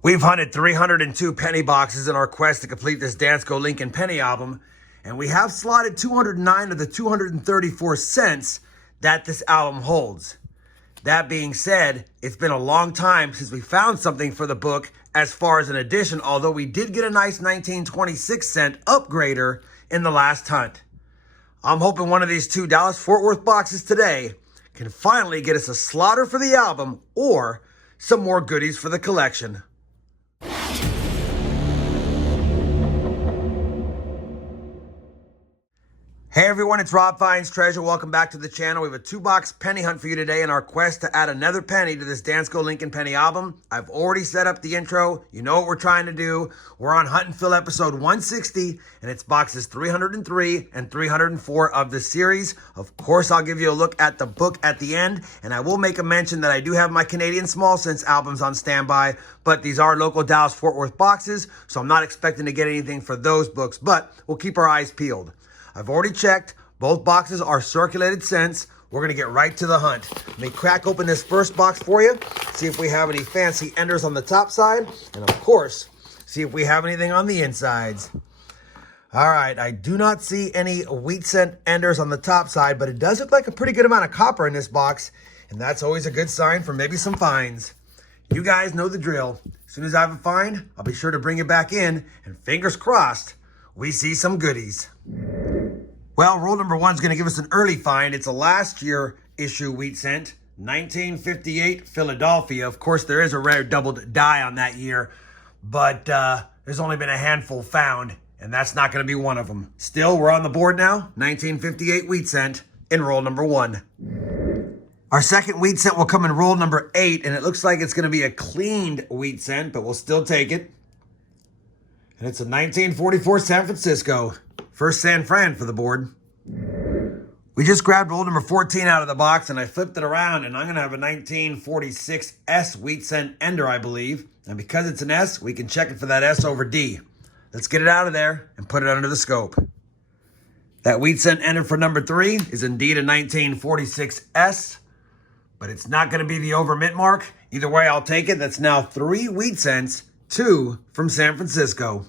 We've hunted 302 penny boxes in our quest to complete this Dansko Lincoln Penny album, and we have slotted 209 of the 234 cents that this album holds. That being said, it's been a long time since we found something for the book as far as an addition, although we did get a nice 1926 cent upgrader in the last hunt. I'm hoping one of these two Dallas-Fort Worth boxes today can finally get us a slaughter for the album or some more goodies for the collection. Hey everyone, it's RobFindsTreasure. Welcome back to the channel. We have a 2-box penny hunt for you today in our quest to add another penny to this Dansko Lincoln Penny album. I've already set up the intro. You know what we're trying to do. We're on Hunt and Fill episode 160, and it's boxes 303 and 304 of the series. Of course, I'll give you a look at the book at the end, and I will make a mention that I do have my Canadian Small Cents albums on standby, but these are local Dallas-Fort Worth boxes, so I'm not expecting to get anything for those books, but we'll keep our eyes peeled. I've already checked. Both boxes are circulated cents. We're going to get right to the hunt. Let me crack open this first box for you, see if we have any fancy enders on the top side, and of course, see if we have anything on the insides. All right, I do not see any wheat cent enders on the top side, but it does look like a pretty good amount of copper in this box, and that's always a good sign for maybe some finds. You guys know the drill. As soon as I have a find, I'll be sure to bring it back in, and fingers crossed, we see some goodies. Well, roll number one is going to give us an early find. It's a last year issue wheat cent, 1958 Philadelphia. Of course, there is a rare doubled die on that year, but there's only been a handful found, and that's not going to be one of them. Still, we're on the board now, 1958 wheat cent in roll number one. Our second wheat cent will come in roll number 8, and it looks like it's going to be a cleaned wheat cent, but we'll still take it. And it's a 1944 San Francisco. First San Fran for the board. We just grabbed roll number 14 out of the box, and I flipped it around, and I'm going to have a 1946 S wheat cent ender, I believe. And because it's an S, we can check it for that S over D. Let's get it out of there and put it under the scope. That wheat cent ender for number 3 is indeed a 1946 S, but it's not going to be the over mint mark. Either way, I'll take it. That's now 3 wheat cents, 2 from San Francisco.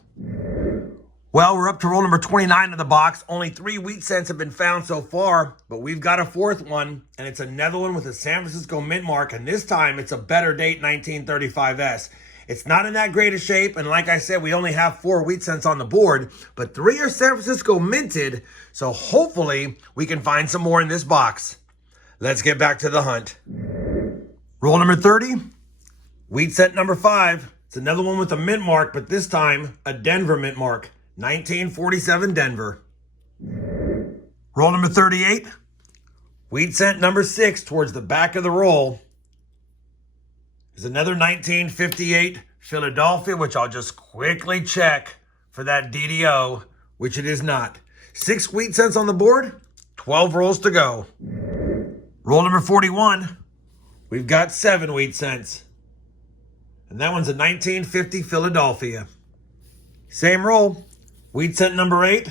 Well, we're up to roll number 29 of the box. Only 3 wheat cents have been found so far, but we've got a 4th one, and it's another one with a San Francisco mint mark, and this time it's a better date 1935S. It's not in that great a shape, and like I said, we only have 4 wheat cents on the board, but 3 are San Francisco minted, so hopefully we can find some more in this box. Let's get back to the hunt. Roll number 30, wheat cent number 5. It's another one with a mint mark, but this time a Denver mint mark. 1947 Denver. Roll number 38. Wheat cent number 6 towards the back of the roll is another 1958 Philadelphia, which I'll just quickly check for that DDO, which it is not. 6 wheat cents on the board, 12 rolls to go. Roll number 41. We've got 7 wheat cents. And that one's a 1950 Philadelphia. Same roll. Wheat cent number 8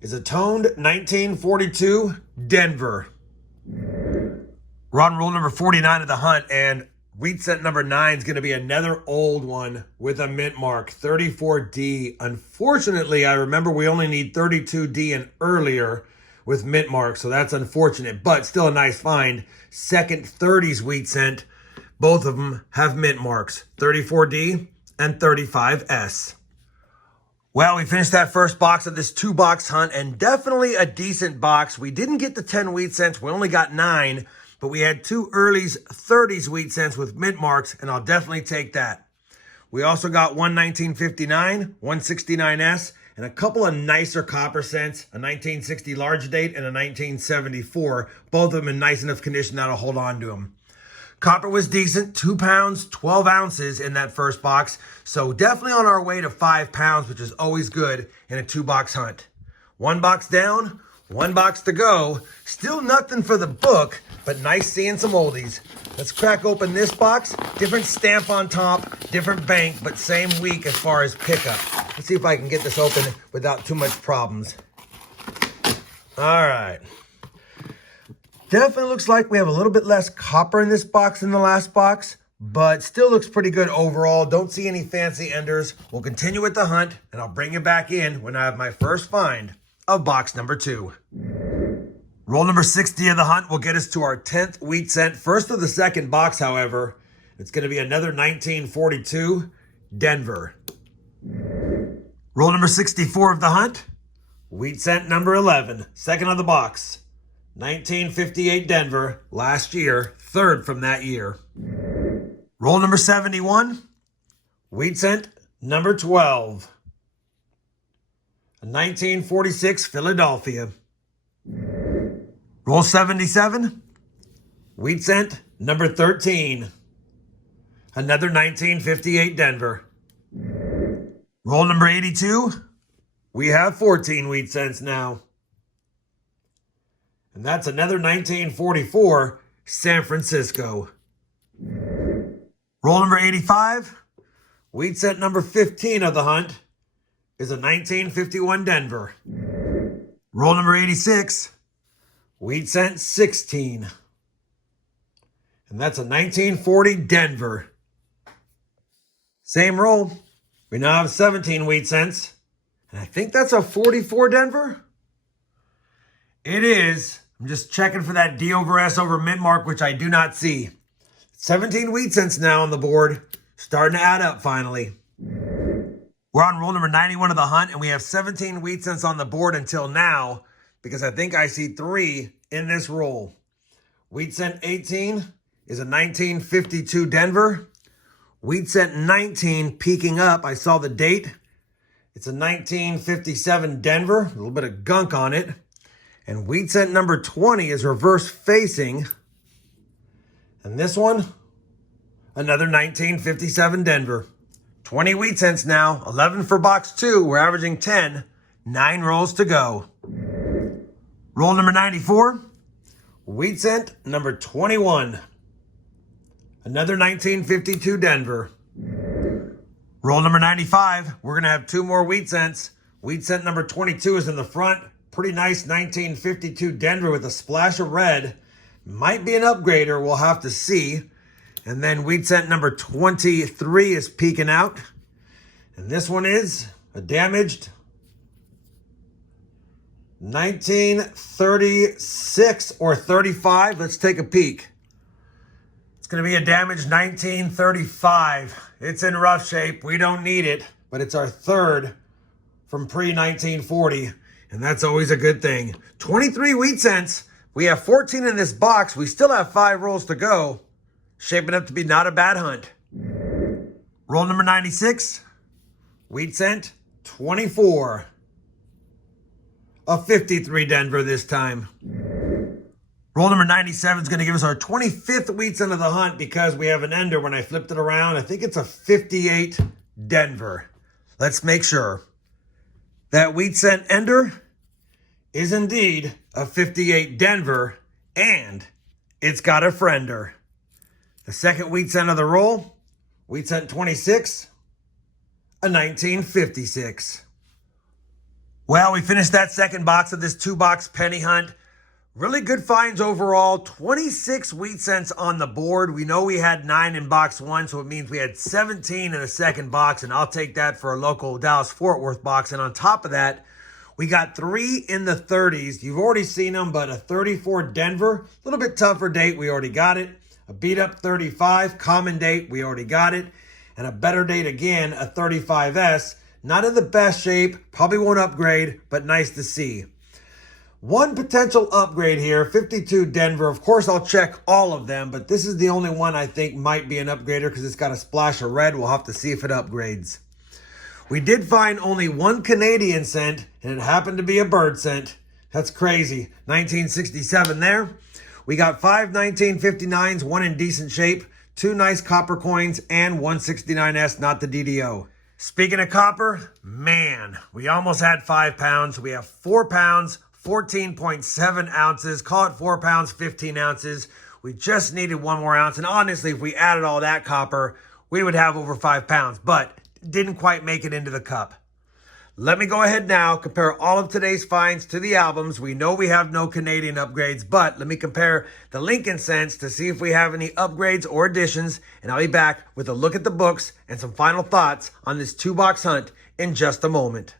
is a toned 1942 Denver. We're on roll number 49 of the hunt, and wheat cent number 9 is going to be another old one with a mint mark, 34D. Unfortunately, I remember we only need 32D and earlier with mint marks, so that's unfortunate, but still a nice find. Second 30s wheat cent, both of them have mint marks, 34D and 35S. Well, we finished that first box of this 2-box hunt, and definitely a decent box. We didn't get the 10 wheat cents. We only got 9, but we had 2 earlies 30s wheat cents with mint marks, and I'll definitely take that. We also got one 1959, 169S, and a couple of nicer copper cents, a 1960 large date and a 1974, both of them in nice enough condition that'll hold on to them. Copper was decent, 2 pounds, 12 ounces in that first box. So definitely on our way to 5 pounds, which is always good in a 2-box hunt. 1 box down, 1 box to go. Still nothing for the book, but nice seeing some oldies. Let's crack open this box. Different stamp on top, different bank, but same week as far as pickup. Let's see if I can get this open without too much problems. All right. Definitely looks like we have a little bit less copper in this box than the last box, but still looks pretty good overall. Don't see any fancy enders. We'll continue with the hunt, and I'll bring you back in when I have my first find of box number 2. Roll number 60 of the hunt will get us to our 10th wheat cent. First of the second box, however, it's going to be another 1942 Denver. Roll number 64 of the hunt, wheat cent number 11, second of the box. 1958 Denver, last year, third from that year. Roll number 71, wheat cent number 12. A 1946 Philadelphia. Roll 77, wheat cent number 13. Another 1958 Denver. Roll number 82, we have 14 wheat cents now. And that's another 1944 San Francisco. Roll number 85, wheat cent number 15 of the hunt is a 1951 Denver. Roll number 86, wheat cent 16. And that's a 1940 Denver. Same roll. We now have 17 wheat cents. And I think that's a 44 Denver. It is. I'm just checking for that D over S over mint mark, which I do not see. 17 wheat cents now on the board. Starting to add up finally. We're on roll number 91 of the hunt, and we have 17 wheat cents on the board until now, because I think I see 3 in this roll. Wheat cent 18 is a 1952 Denver. Wheat cent 19 peeking up. I saw the date. It's a 1957 Denver. A little bit of gunk on it. And wheat cent number 20 is reverse facing. And this one, another 1957 Denver. 20 wheat cents now. 11 for box 2. We're averaging 10. 9 rolls to go. Roll number 94. Wheat cent number 21. Another 1952 Denver. Roll number 95. We're going to have 2 more wheat cents. Wheat cent number 22 is in the front. Pretty nice 1952 Denver with a splash of red. Might be an upgrader. We'll have to see. And then wheat cent number 23 is peeking out. And this one is a damaged 1936 or 35. Let's take a peek. It's going to be a damaged 1935. It's in rough shape. We don't need it, but it's our third from pre-1940, and that's always a good thing. 23 wheat cents. We have 14 in this box. We still have 5 rolls to go. Shaping up to be not a bad hunt. Roll number 96. Wheat cent 24. A 53 Denver this time. Roll number 97 is going to give us our 25th wheat cent of the hunt because we have an ender when I flipped it around. I think it's a 58 Denver. Let's make sure. That wheat cent ender is indeed a 58 Denver, and it's got a friender. The second wheat cent of the roll, wheat cent 26, a 1956. Well, we finished that second box of this 2-box penny hunt. Really good finds overall. 26 wheat cents on the board. We know we had 9 in box 1, so it means we had 17 in the second box, and I'll take that for a local Dallas-Fort Worth box. And on top of that, we got 3 in the 30s. You've already seen them, but a 34 Denver, a little bit tougher date. We already got it. A beat-up 35, common date. We already got it. And a better date again, a 35S. Not in the best shape. Probably won't upgrade, but nice to see. One potential upgrade here, 52 Denver. Of course, I'll check all of them, but this is the only one I think might be an upgrader because it's got a splash of red. We'll have to see if it upgrades. We did find only 1 Canadian cent, and it happened to be a bird cent. That's crazy. 1967 there. We got 5 1959s, 1 in decent shape, 2 nice copper coins, and 169S, not the DDO. Speaking of copper, man, we almost had 5 pounds. We have 4 pounds, 14.7 ounces. Call it 4 pounds, 15 ounces. We just needed 1 more ounce. And honestly, if we added all that copper, we would have over 5 pounds, but didn't quite make it into the cup. Let me go ahead now, compare all of today's finds to the albums. We know we have no Canadian upgrades, but let me compare the Lincoln cents to see if we have any upgrades or additions, and I'll be back with a look at the books and some final thoughts on this 2-box hunt in just a moment.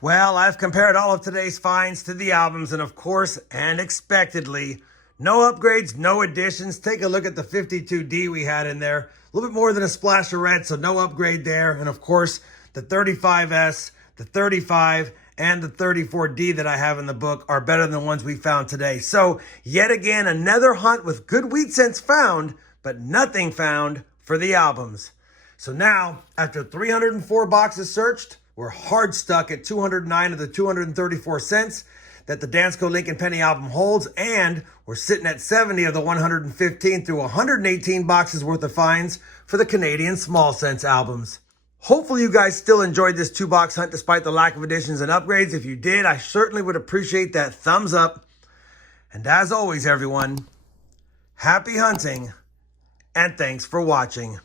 Well, I've compared all of today's finds to the albums, and of course, and expectedly, no upgrades, no additions. Take a look at the 52D we had in there. A little bit more than a splash of red, so no upgrade there. And of course, the 35S, the 35, and the 34D that I have in the book are better than the ones we found today. So, yet again, another hunt with good wheat cents found, but nothing found for the albums. So now, after 304 boxes searched, we're hard stuck at 209 of the 234 cents that the Dansko Lincoln Penny album holds, and we're sitting at 70 of the 115 through 118 boxes worth of finds for the Canadian small cents albums. Hopefully you guys still enjoyed this 2-box hunt despite the lack of additions and upgrades. If you did, I certainly would appreciate that thumbs up. And as always, everyone, happy hunting and thanks for watching.